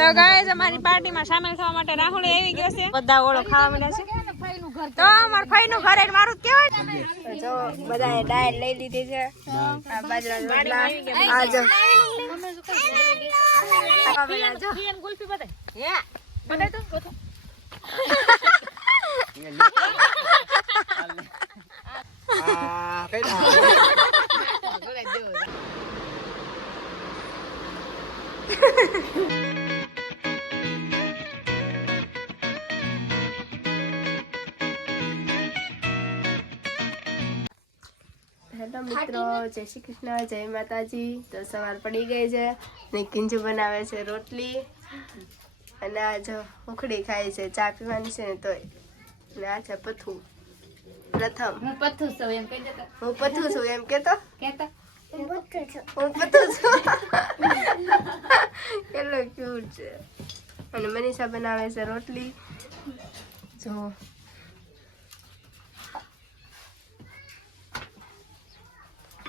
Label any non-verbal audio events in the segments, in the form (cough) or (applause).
તો ગાઈસ અમારી પાર્ટીમાં સામેલ થવા માટે રાહુલ આવી ગયો છે. બધા ઓળો ખાવા મળ્યા છે. તો અમાર ફઈ નું ઘર મારું તો જો બધાએ ડાયટ લઈ લીધી છે. આ બાજરા રોટલા આ જો. જો. આ કઈ (laughs) જય શ્રી કૃષ્ણ જય માતાજી. તો સવાર પડી ગઈ છે ને કિંજુ બનાવે છે રોટલી. અને આ જો ઉખડી ખાય છે ચા પીવાની છે ને તોય. અને આ છે પથું પ્રથમ. હું પથું છું એમ કહેતો હું પથું છું એમ કહેતો? કહેતો. હું પથ્થું છું. (laughs) કેટલો ક્યુટ છે. અને મનીષા બનાવે છે રોટલી. જો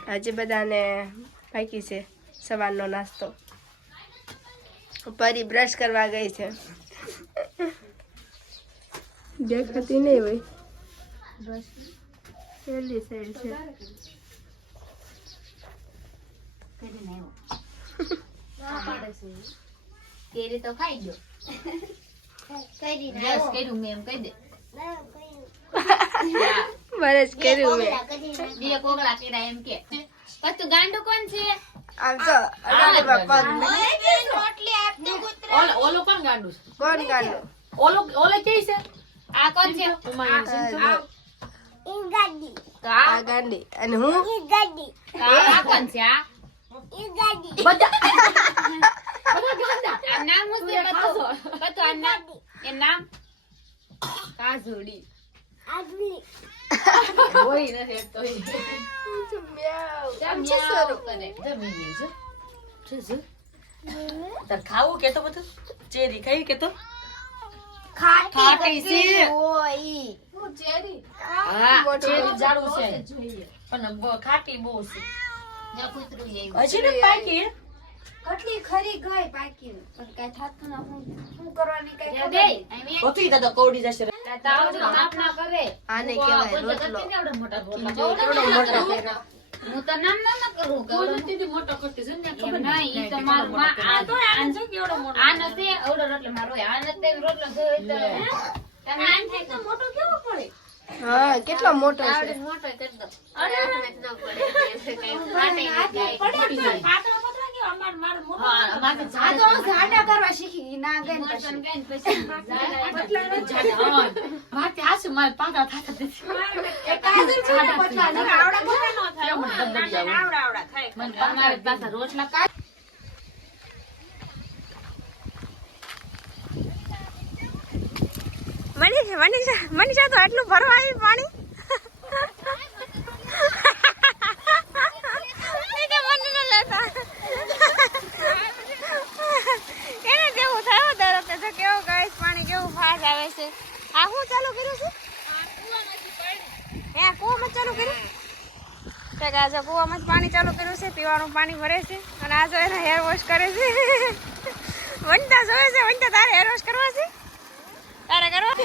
આજે બધાને બાકી છે સવારનો નાસ્તો. પરી બ્રશ કરવા ગઈ છે. દેખાતી નહીં હોય. પેલી સાઈડ છે. કેરી તો ખાઈ ગયો. બ્રશ કર્યું મેં એમ કહી દે. (laughs) મારે જ કર્યું મેં. બે કોગળા કર્યા એમ કે. પછી ગાંડો કોણ છે? આમ તો અડાડીમાં પગ ઓલો ઓલો કોણ ગાંડું છે? કોણ કાઢું ઓલો ઓલો કે છે? આ કોણ છે? તું મારી આ આ આ અને હું? આ કોણ છે? આ? બધા આ નામ શું છે કતું કતું આ નામ એ નામ કાજોડી. હોય નથી એક તો ગઈ ખાવું કે તો બધું ચેરી ખાઈ કે તો ખાટી છે હા ચેરી જાડું છે પણ ખાટી બહુ છે. હજી નથી પાકી જો દે અહીં હોતી તો કૌડી જશે ના આને કહેવાય રોટલો. મોટા રોટલા. જો કેવડો મોટો કર્યો. હું તો નામ ના ના કરું. નથી. તી મોટો કરતી છે ને ખબર નહીં, તો મારું આ તો આ આ નથી આવડો રોટલો મારો આ નથી રોટલો જોયો તો તમે આમ થાય તો મોટો કેવો પડે? હા કેટલો મોટો છે? મોટો કરી દો અરે પડે જાડા પાકા થાતા રોટલા કાઢ. મનીષા મનીષા મનીષા તો આટલું ભરવા આવી પાણી એ તો મને ન લેતા. એને જેવું થયું તરત જ કેવું ગાઈસ પાણી આવે છે. આ હું ચાલુ કર્યું છું? હે, કૂવામાં ચાલુ કર્યું? કે આજે કૂવામાં જ પાણી ચાલુ કર્યું છે, પીવાનું પાણી ભરે છે, અને આ જો એને હેર વોશ કરે છે. વનતા જોવે છે વનતા તારે હેર વોશ કરવા છે? તારે કરવા?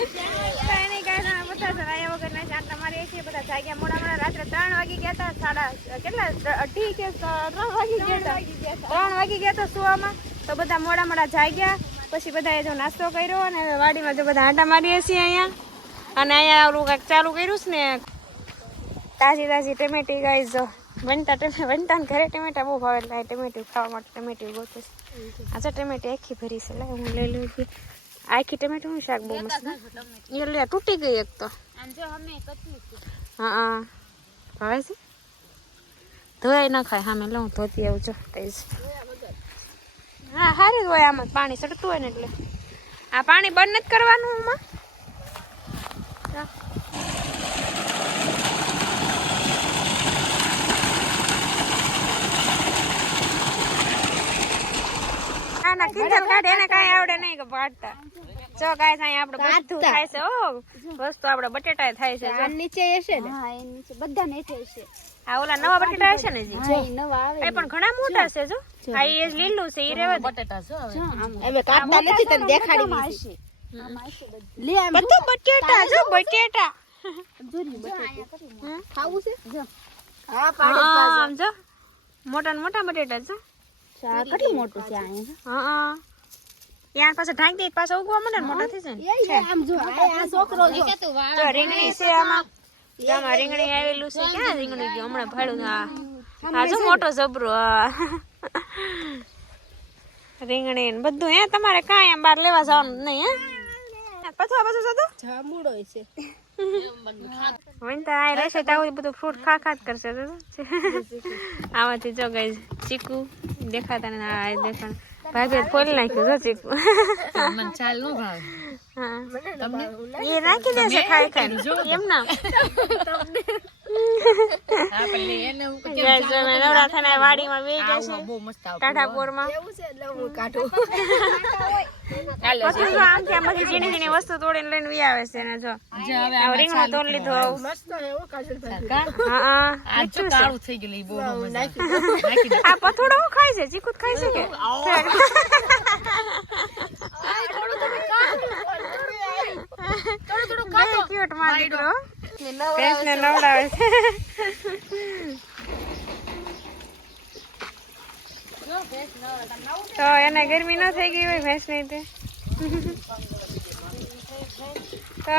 કાંઈ કાંઈ બધા સરાયા વગરના ચાંટા મારીએ છીએ. બધા જાગ્યા મોડા મોડા રાત્રે ત્રણ વાગી ગયા હતા, સાડા, કેટલા અઢી કે ત્રણ વાગી ગયા ત્રણ વાગી ગયા હતા સુવામાં. તો બધા મોડા મોડા જાગ્યા પછી બધાએ જો નાસ્તો કર્યો અને હવે વાડીમાં જો બધા આંટા મારીએ છીએ અહીંયા. અને અહીંયા ઓલું કાંઈક ચાલુ કર્યું છે ને. તાજી તાજી ટમેટી ગાય જો. વનતા ટમે ઘરે ટમેટા બહુ ભાવે એટલે ટમેટી ખાવા માટે ટમેટી ગોતું છું. આ ટમેટી આખી ભરી છે. લાવ હું લઈ લઉં છું. આખી ટમેટીનું શાક બહુ મસ્ત એટલે તૂટી ગઈ એક તો. હા હા. ભાવે છે? ધોઈ ના ખાય. હા મેં લઉં ધોતી આવું જો કહીશ. હા સારી હોય આમાં પાણી સડતું હોય ને એટલે. આ પાણી બંધ નથી કરવાનું આમાં? ના ના, કિંજલ કાઢે, એને કાંઈ આવડે નહીં કે પાડતા જો ગાય અહીંયા આપણે બધું થાય છે ઓ વસ્તુ આપણે બટેટા થાય છે આ નીચે હશે ને? હા એ નીચે. બધા ને છે છે આ ઓલા નવા બટેટા હશે ને જી હા નવા આવે એ પણ ઘણા મોટા છે જો. આ એ લીલું છે એ રેવા બટેટા છે હવે. અમે કાપતા નથી તને દેખાડી હશે. હશે બધું. લે આમ બધું બટેટા જો બટેટા? જોરી બટેટા. ખાવું છે? જો. હા હા, આમ જો. મોટા મોટા બટેટા છે આ કેટલું મોટું છે અહીંયા? હા. યાર પાસે ઢાંકી દે પાછો ઉગવા મને મોટા થઈ જાય. આમ જો આ છોકરો જો. તો રીંગણી છે આમાં? જો રીંગણી આવેલું છે. ક્યાં રીંગણી ગયું? હમણાં ભાડું હા હા મોટો જબરો રીંગણી ને બધું હે? તમારે કાંઈ આમ બહાર લેવા જવાનું નહીં હે? પછી પાછું જતો? જાંબુડો છે. આ રહેશે તો આવું બધું ફ્રૂટ ખા કરશે? આમાંથી જો ગઈ ચીકુ દેખાતા ને આ દેખાતા. ભાભી ફોલ નાખ્યું જો ચીકુ મને ચાલ નો ભાવે હા એ નાખી દેશે ખાઈ ખાઈ એમ ના હા ગાય વસ્તુ તોડીને લઈને વી આવે છે ને જો. જો હવે આ રીંગણું તોડી લીધું કાળું થઈ દે. આ પથોડો હું ખાય છે? ચીકુ જ ખાય છે કે? બે cute માં દીકરો. ભેંસને નવડાવે છે. તો એને ગરમી ન થઈ ગઈ હોય ભેંસ નહીં તે? તો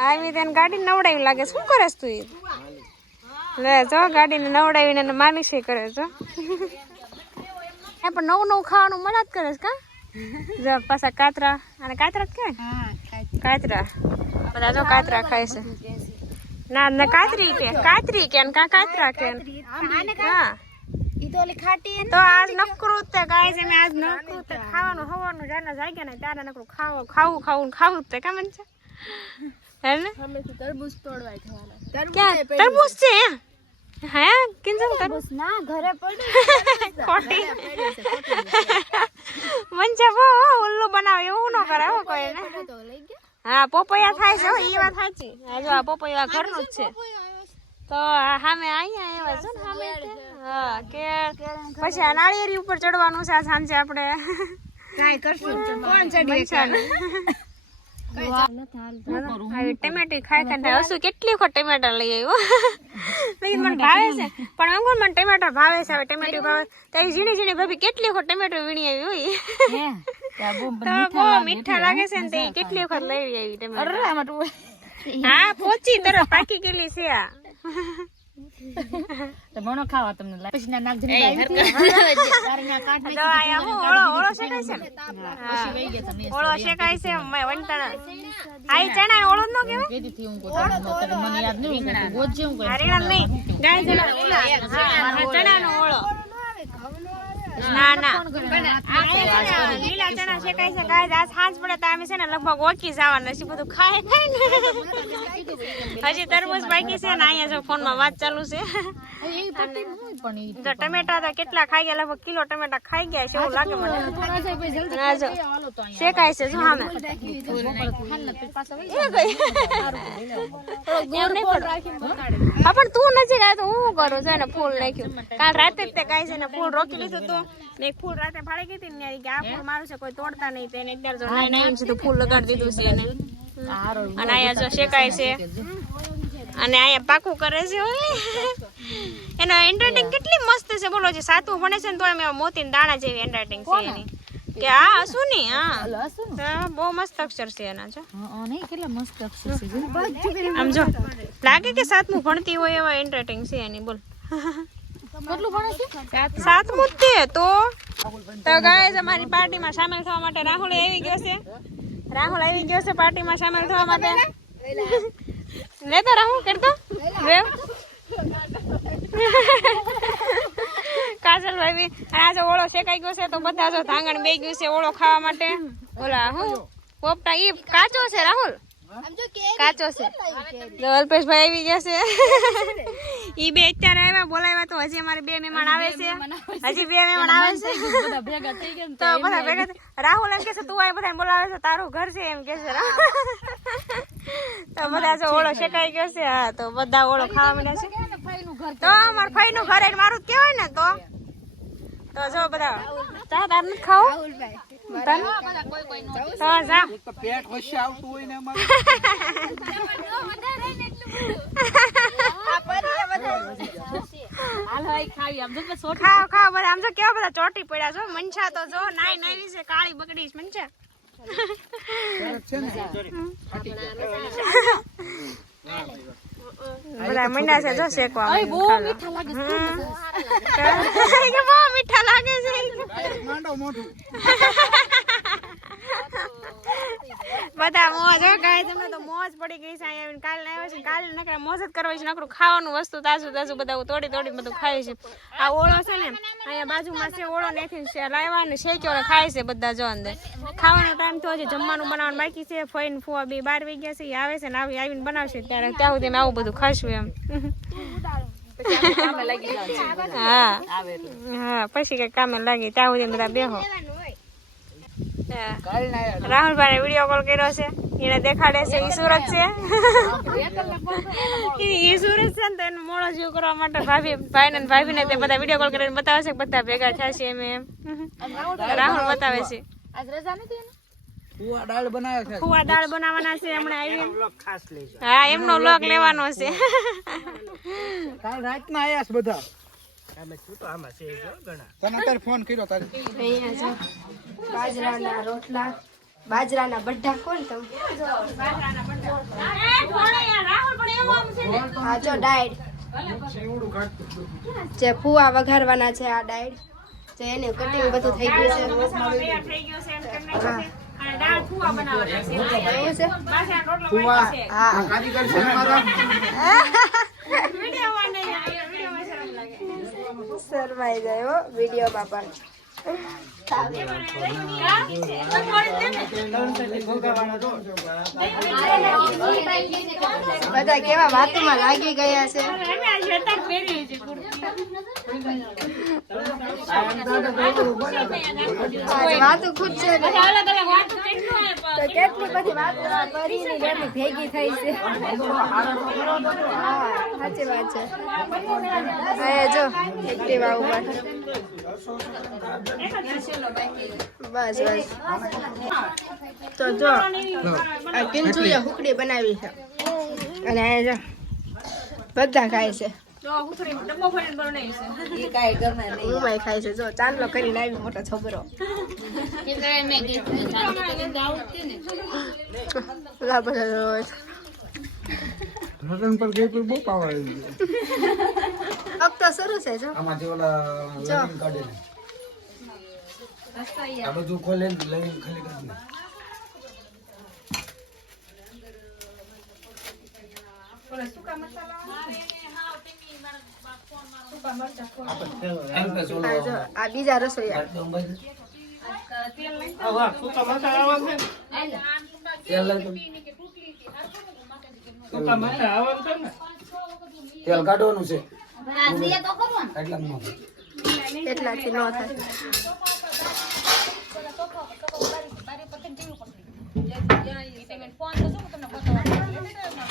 આવી તેને ગાડી નવડાવી લાગે શું કરે તું એ? લે જો ગાડીને નવડાવીને એને માલિશ કરે છો એ પણ નવું નવું ખાવાનું મજા જ કરે છે કા? જો પાછા કાતરા. અને કાતરા કહેવાય? કાતરા. બધા તો કાતરા ખાય છે. ના ને કાતરી કે કાતરી કે ને કા કાતરા કે હા. ઈ તો ઓલી ખાટી તો આજ નકરું તે ગાય છે મેં આજ નકરું તે ખાવાનું હવાનું જાને જાગ્યા ને ત્યારે નકરું ખાવું ખાવું ખાવું તે કેમ છે? હે ને? તરબૂચ તોડવા જવાના તરબૂચ છે હે? કિંજમ તરબૂચ? બસ ના ઘરે પડી (laughs) ખોટી. (laughs) મંચા બહુ ઉલ્લુ બનાવે એવું ન કરે હો કોઈ ને. તો લઈ ગયા. હા પોપૈયા થાય છે ઈ વાત સાચી. હા જો આ પોપૈયા ઘરનું જ છે. તો સામે અહીંયા આવ્યા છે ને સામે હા કે? પછી આ નાળિયેરી ઉપર ચડવાનું છે આ સાંજે આપણે. કાઈ કરશું કોણ? ચડી ટમેટી ખાઈ ખાઈ હસુ કેટલી વખત ટમેટા લઈ આવ્યો? મને ભાવે છે. પણ અંગુર મને ટમેટા ભાવે છે હવે ટમેટું ભાવે. તારી ઝીણી ઝીણી ભાભી કેટલી વખત ટમેટો વીણી આવી હોય? મીઠા લાગે છે ને તે કેટલી વખત લઈ આવી ટમેટા આમાં તો હા પોચી તરફ પાકી ગયેલી છે આ તો મણો ખાવા તમને લાગે પછી નાક જઈને તો અહીંયા હું ઓળો ઓળો શેકાય છે ને હા. વહી ગયા તમે ઓળો શેકાય છે મેં વંટાણા આ ચણા ઓળો ન કેદી થી હું મને યાદ નહીં ગોજે હું કોઈ આ નહીં ગાય ચણા હા, ઓળો ના ના આ છે. ને, લીલા ચણા શેકાય છે? સાંજ પડે તો અમે છે ને લગભગ ઓકી જવાના છે બધું ખાય ખાય ને. હજી તરબૂચ બાકી છે ને અહીંયા જો ફોનમાં વાત ચાલુ છે. જો ટમેટા તો કેટલા ખાઈ ગયા? લગભગ કિલો ટમેટા ખાઈ ગયા છે એવું લાગે મને. શેકાય છે જો પણ તું નથી ગાય તો હું કરું છું ને ફૂલ નાખ્યું. કાલ રાતે જ તે ગાય છે ને ફૂલ રોકી લીધું તું. ને એક ફૂલ રાતે ફાડી ગઈ હતી ને કે આ ફૂલ મારું છે કોઈ તોડતા નહીં તેને એકવાર જો નાઈ નાઈ છે તો ફૂલ લગાડી દીધું છે એને. અને અહીંયા જો શેકાય છે. અને અહીંયા પાકું કરે છે એનો હેન્ડરાઇટિંગ કેટલી મસ્ત છે બોલો જે સાતમું ભણે છે ને તો એમ મોતી દાણા જેવી હેન્ડરાઇટિંગ છે એની. કે આ હસું ની હા હા, બહુ મસ્ત અક્ષર છે એના જો. નહીં કેટલા મસ્ત અક્ષર છે આમ જો લાગે કે સાતમું ભણતી હોય એવા હેન્ડરાઇટિંગ છે એની બોલ. કેટલું ભણે છે? સાતમું જ તે તો. તો ગાઈઝ અમારી પાર્ટીમાં સામેલ થવા માટે રાહુલ આવી ગયો છે. રાહુલ આવી ગયો છે પાર્ટીમાં સામેલ થવા માટે. લેતો રાહુલ, કરતો. રેવ કાજલ ભાઈ અને આજે ઓળો શેકાઈ ગયો છે તો બધા જો ધાંગણ બે ગયું છે ઓળો ખાવા માટે. ઓલા હું, પોપટા, ઈ કાચો છે, રાહુલ? કાચો છે. તો અલ્પેશભાઈ આવી ગયા છે. (laughs) ઈ બે અત્યારે આવ્યા બોલાવ્યા તો હજી અમારે બે મહેમાન આવે છે. હજી બે મહેમાન આવે છે. તો બધા ભેગા રાહુલ એમ કે છે તું આ બધા બોલાવે છે તારું ઘર છે એમ કે છે. તો બધા જો ઓળો શેકાઈ ગયો છે. હા તો બધા ઓળો ખાવા માંડ્યા છે. તો અમાર ફઈ નું ઘર મારું જ કહેવાય ને તો. તો જો બધા. ચા તાર નથી ખાવું? તને? પેટ વચ્ચે આવતું હોય ને ખાવ. ખાવ બધા. આમ જો કેવા બધા ચોટી પડ્યા છો. મનછા તો જો નાઈ નાઈ છે કાળી બગડી છે મનછા બધા મંડા છે જો શેકવા (laughs) બહુ મીઠા લાગે છે બહુ મીઠા લાગે છે. માંડો મોઢું. (laughs) (laughs) બધા મોજ હો ગાય તમને તો મોજ પડી ગઈ છે અહીંયા આવીને. કાલ આવ્યો છે કાલે નકરા મોજ જ કરવા છે નકરું ખાવાનું વસ્તુ તાજું તાજું બધા તોડી તોડી બધું ખાય છે. આ ઓળો છે ને અહીંયા બાજુમાં છે ઓળો નેથી છે લાવ્યા ને શેક્યો ને ખાય છે બધા જો અંદર. ખાવાનો ટાઈમ થયો છે જમવાનું બનાવવાનું બાકી છે. ફઈને ફુવા બે બાર વાગ્યા છે એ આવે છે ને આવી આવીને બનાવશે ત્યારે ત્યાં સુધી આવું બધું ખાશું એમ. હા. હા પછી કઈ કામે લાગી ત્યાં સુધી બધા બેહો. રાહુલભાઈ વીડિયો કોલ કર્યો છે. એને દેખાડે છે ઈ સુરત છે. ઈ સુરત છે ને તો એનો મોડો જીવ કરવા માટે ભાભી ભાઈ ને ભાભી ને તે બધા વીડિયો કોલ કરીને બતાવે છે બધા ભેગા થયા છે એમ એમ. રાહુલ બતાવે છે. કુવા દાળ બનાવે છે. ખુવા દાળ બનાવવાના છે હમણાં આવી હા એમનો લોક લેવાનો છે. કાલ રાતના આયા છે બધા. તને અત્યારે ફોન કર્યો તારે. અહીંયા જો. બાજરાના રોટલા બાજરાના બઢા કોણ તમે હા જો ડાયડ. જે ફુવા વઘારવાના છે આ ડાયડ જે એને કટિંગ બધું થઈ ગયું છે. એવું છે? વીડિયો હા બધા કેવા વાતોમાં લાગી ગયા છે. વાતો ખુદ છે તો કેટલી બધી વાતો કરીને કેટલી ભેગી થઈ છે. સાચી વાત છે. અહીંયા જો એક્ટિવા ઉપર. બસ બસ. તો જો આ કિંચુએ હુકડી બનાવી છે. અને જો બધા ખાય છે. ખાય છે. જો ચાંદલો કરીને આવી મોટો છોકરો. રતન પર ગઈ બહુ પાવર આવી ગયો વખત શરૂ છે જો. આમાંથી ઓલા જો. કાઢે આ બધું ખોલે ને ખાલી કાઢી નાખે. એમ કે ઓલો આ જો આ બીજા બધું. તેલ કાઢવાનું છે એટલા એટલાથી ન થાય ના, ના, કાઢવાનું કરે.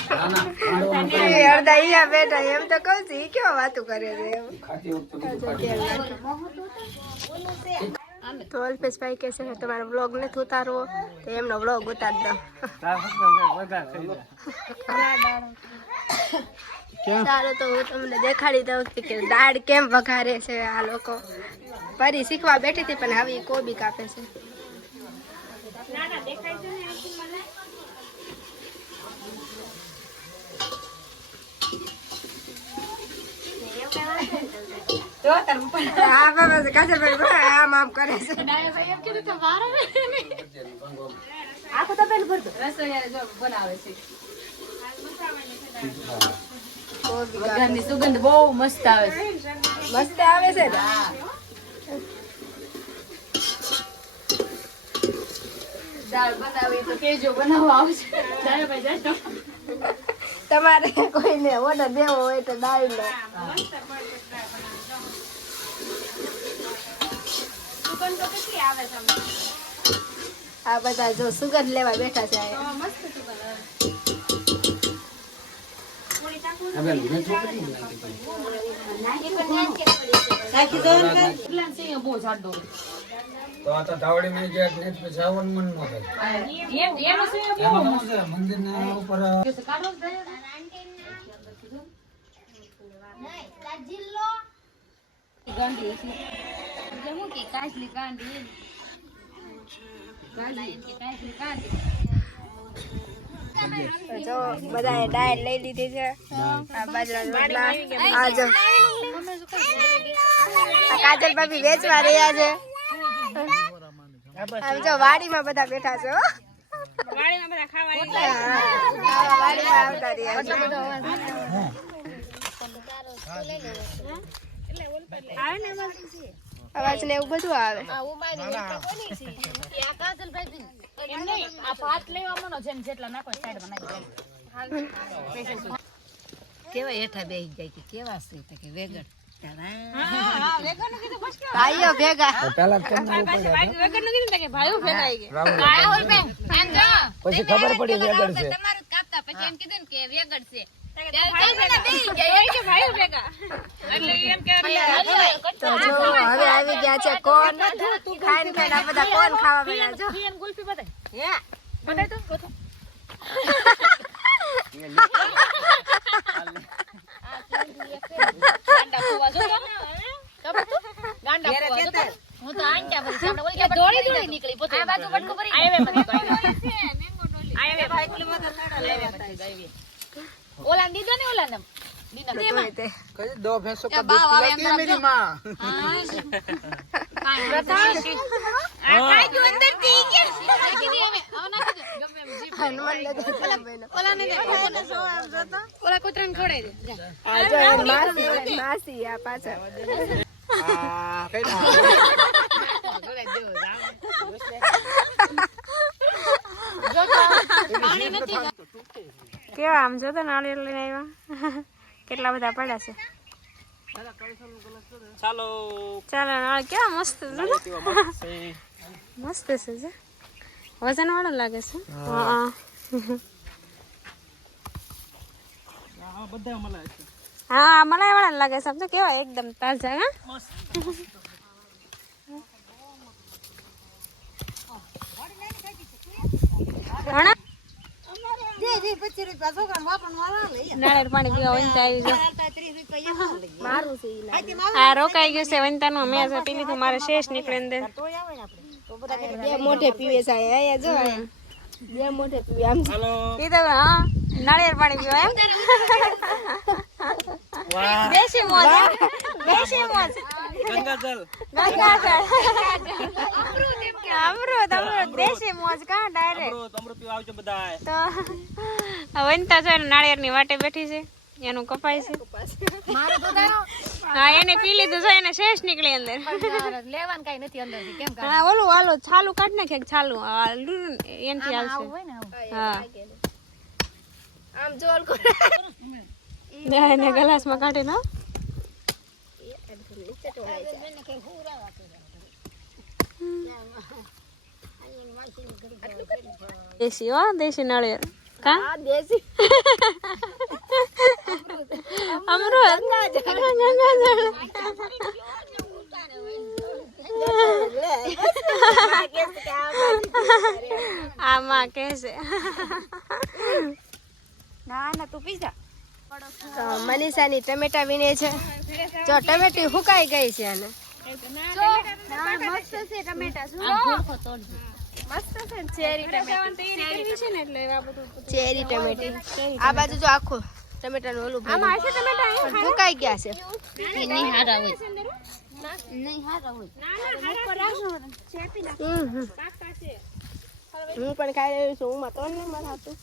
એ અડધા અહીંયા બેઠા એમ તો કહું છું કેવા વાતું કરે છે એમ. તો અલ્પેશભાઈ કહે છે તમારો વ્લોગ નથી ઉતારવો તો એમનો વ્લોગ ઉતાર દો. ચાલો તો હું તમને દેખાડી દઉં કે કે દાળ કેમ વઘારે છે આ લોકો. ફરી શીખવા બેઠી હતી પણ આવી કોબી કાપે છે. બાબા આમ આમ કરે છે. સુગંધ બહુ મસ્ત આવે છે. મસ્ત આવે છે ને? દાળ બનાવી તો કેજો બનાવવા આવશે. તમારે કોઈને ઓર્ડર દેવો હોય તો દાળ તમને આ બધા જો સુગંધ લેવા બેઠા છે. કેટલી લાગી બહુ જાડો તો આ તો ધાવડી માં ગયા ને પછી આવવાનું મન ન થાય. એમ એનો છે એમાં શું છે? મંદિરના ઉપર કાઢો ગાંડી એટલે હું કે કાચલી ગાંડી કાચલી કાચલી ગાંડી તો જો બધાએ દાળ લઈ લીધી છે. આ બાજરાના રોટલા આ જો આ કાજલ ભાભી વેચવા રહ્યા છે. આમ જો વાડીમાં બધા બેઠા છે અવાજ ને એવું બધું આવે. આ ભાત કેવા હેઠા બેસી જાય કે કેવા છે કે વેગડ ભાઈઓ ભેગા પેલા તમને પાછા ભાઈ વગરનું કીધું ને કે ભાઈઓ ભેગા આવી ગયા પછી ખબર પડી વેગડ છે તમારું જ કાપતા પછી એમ કીધું ને કે વેગડ છે ભાઈઓ ભેગા એટલે એમ કે તો જો હવે આવી ગયા છે કોણ ખાઈને ખાઈને આ બધા કોણ ખાવા મળ્યા જો ગુલ્ફી બતાય હું તો આંટા ભરી ચાંદા બોલી કે દોડી દોડી નીકળી પોતે આ બાજુ બટકો ભરી આયવે મને આયવે ભાઈ કિલો ઓલા દીધો ને ઓલા ને દીના તોય તે કઈ દો ભેંસો કા દૂધ पिलाती है मेरी माँ હનુમાન દાદા બહેનો. ઓલા કૂતરાને છોડાઈ દે આ જો એ માસી માસી આ પાછળ કેવા આમ જો તો નાળિયેર લઈને આવ્યા. (laughs) કેટલા બધા પડ્યા છે. ચાલો. ચાલો નાળ કેવા મસ્ત છે મસ્ત છે. જે. વજન વાળો લાગે છે. હા. હા મલાઈ વાળા લાગે છે. સમજો કેવા એકદમ તાજા હા. ઘણા નાળિયેર પાણી પીવા વંતા આવી હા રોકાઈ ગયું છે વંતાનું. મેં તો પી લીધું મારે શેષ નીકળે અંદર. મોઢે પીવે છે અહીંયા જો બે મોઢે પીવે આમ. કીધું હા. નાળિયેર પાણી પીવા એમ? મોજ ગંગાજળ. અમૃત અમૃત દેશી મોજ કા ડાયરેક્ટ તો આ વનિતા છે નાળિયેરની વાટે બેઠી છે એનું કપાય છે. હા એને પી લીધું છે એને શેષ નીકળી અંદર. લેવાન કઈ નથી અંદરથી કેમ હા ઓલું હાલો છાલું કાઢ નાખે છાલું એનથી આવશે. હા. આમ જોલ કરે ના, એને ગ્લાસમાં કાઢે ના દેશી હો દેશી નળિયેર. કા? દેશી. અમૃત આમાં કે છે. ના ના તું પીજા મનીષાની ટમેટા વીણે છે. જો ટમેટી હુકાઈ ગઈ છે છે. ટમેટા ચેરી ટમેટી. છે ને એટલે આ બધું ચેરી ટમેટી. આ બાજુ જો આખો ટમેટાનું ઓલું. આમાં છે ટમેટા? ગયા છે. નહીં હારા હોય નહીં હારા હોય. હમ, હમ. હું પણ ખાઈ રહ્યો છું હું માં તો ને મેં હાથું.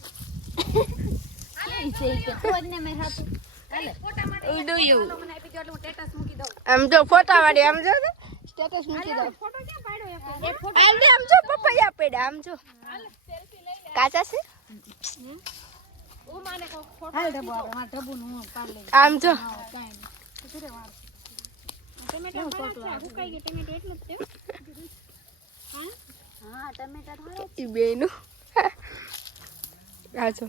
આમ જો ફોટા વાળી આમ જો સ્ટેટસ મૂકી દો આમ જો આમ જો પપૈયા પડ્યા આમ જો. કાચા છે? હાલ ડબ્બો આપણે મારે ડબ્બોનું હું પાડ લઈશ. આમ જો. હા, કાંઈ નહીં. ટમેટા છે, હુકાઈ ગયા ટમેટા એટલું જ તે હા? ટમેટા થોડા ઈ બેનું આજો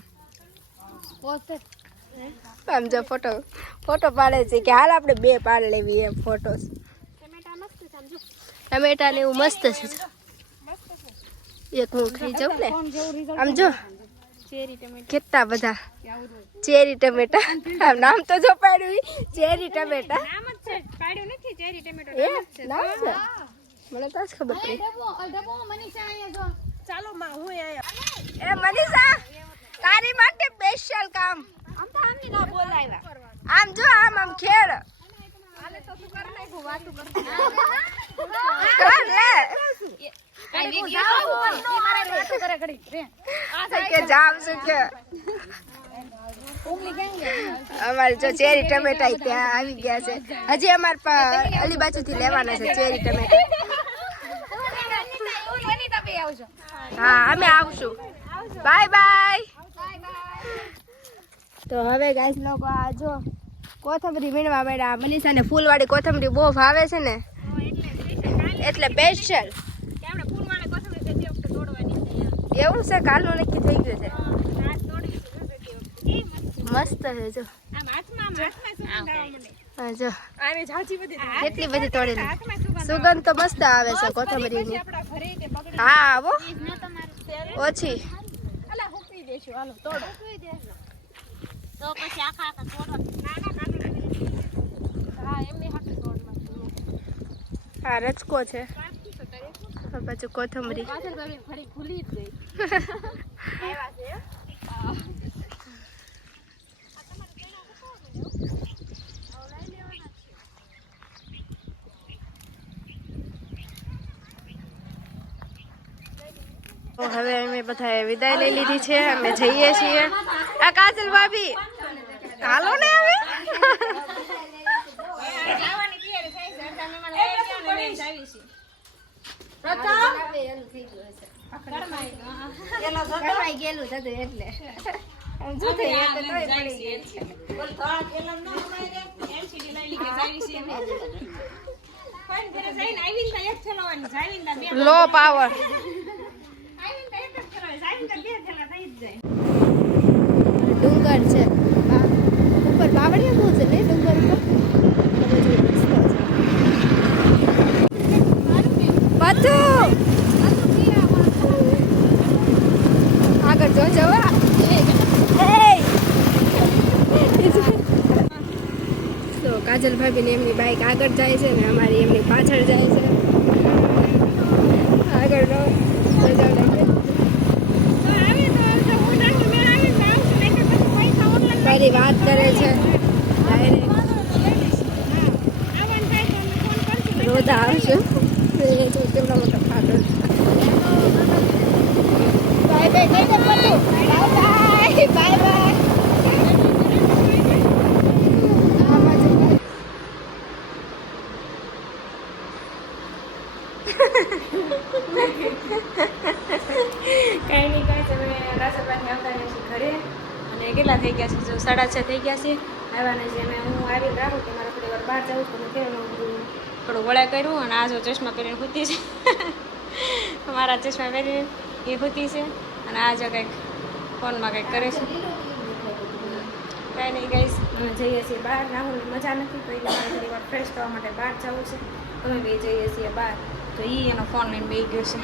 પોસ્ટ આમ જો ફોટો. ફોટો પાડે છે કે હાલ આપણે બે પાડ લેવી એમ ફોટોસ ટમેટા મસ્ત છે સમજો ટમેટા ને એવું મસ્ત છે. એક હું ખાઈ જાઉં ને. આમ જો ચેરી ટમેટા કેટલા બધા ચેરી ટમેટા. નામ તો જો પાડ્યું ચેરી ટમેટા. મને તો ખબર પડી. ચાલો હું એ મનીષા તારી માટે સ્પેશિયલ કામ. આમ તો આમની ના બોલાવ્યા આમ જો આમ આમ ખેડ અમારે જો ચેરી ટમેટા ત્યાં આવી ગયા છે. હજી અમારે અલી બાજુ બાજુથી લેવાના છે ચેરી ટમેટા. હા, અમે આવશું. બાય બાય તો હવે ગાઈસ લોકો આ જો કોથમરી વીણવા મળ્યા મનીષાને ફૂલવાળી કોથમરી બહુ ભાવે છે ને. એટલે સ્પેશિયલ એવું છે કાલનું નક્કી થઈ ગયું છે? મસ્ત છે, જો. જો. કેટલી બધી તોડેલી સુગંધ તો મસ્ત આવે છે કોથમરીની. હા ઓછી. આખા છોડો ના ના કાઢો હા એમની હાથે તોડવા આ રચકો છે. પાછું કોથમરી. હવે અમે બધા વિદાય લઈ લીધી છે. અમે જઈએ છીએ. આ કાજલ ભાભી, હાલો ને હવે જવાની તૈયારી થઈ છે અડધા મહેમાન આવી ગયા ને લઈને જાવી છીએ. થતું એટલે થઈ એટલે. તોય પડી પણ ઘરે જઈને આવીને તો એક થેલાવાની, જાવીને તો બે. ગઈ લો પાવર. આવીને તો એક જ થેલો, જાવીને તો બે થેલા થઈ જ જાય. ડુંગર છે બા- ઉપર બાવળિયા બહુ છે ને ડુંગર ઉપર આ બાજુ રસ્તો છે. બધું આગળ જો જવા તો કાજલ ભાભી ને એમની બાઈક આગળ જાય છે ને અમારી એમની પાછળ જાય છે. આગળ નો મજા લાગે મારી વાત કરે છે. રોદા આવશે. એ મોટો ફાટો બાય કાંઈ નહીં કાંઈ તમે રાજાપાથી આવતા રહ્યા છીએ ઘરે. અને કેટલા થઈ ગયા છે? જો સાડા છ થઈ ગયા છે. આવવાના છે. અમે હું આવીને રાખું કે મારે થોડી વાર બહાર જવું છું. બધું થોડું વળા કર્યું અને આ ચશ્મા પહેરીને ખૂતી છે. (laughs) મારા ચશ્મા પહેરીને એ ખૂતી છે. અને આ જો કંઈક ફોનમાં કંઈક કરે છે. કાંઈ નહીં ગઈશ અમે જઈએ છીએ બહાર. રાહુલની મજા નથી તો એટલે મારે થોડી વાર ફ્રેશ થવા માટે બહાર જવું છે. અમે બે જઈએ છીએ બહાર. તો એ એનો ફોન લઈને બે ગયો છે.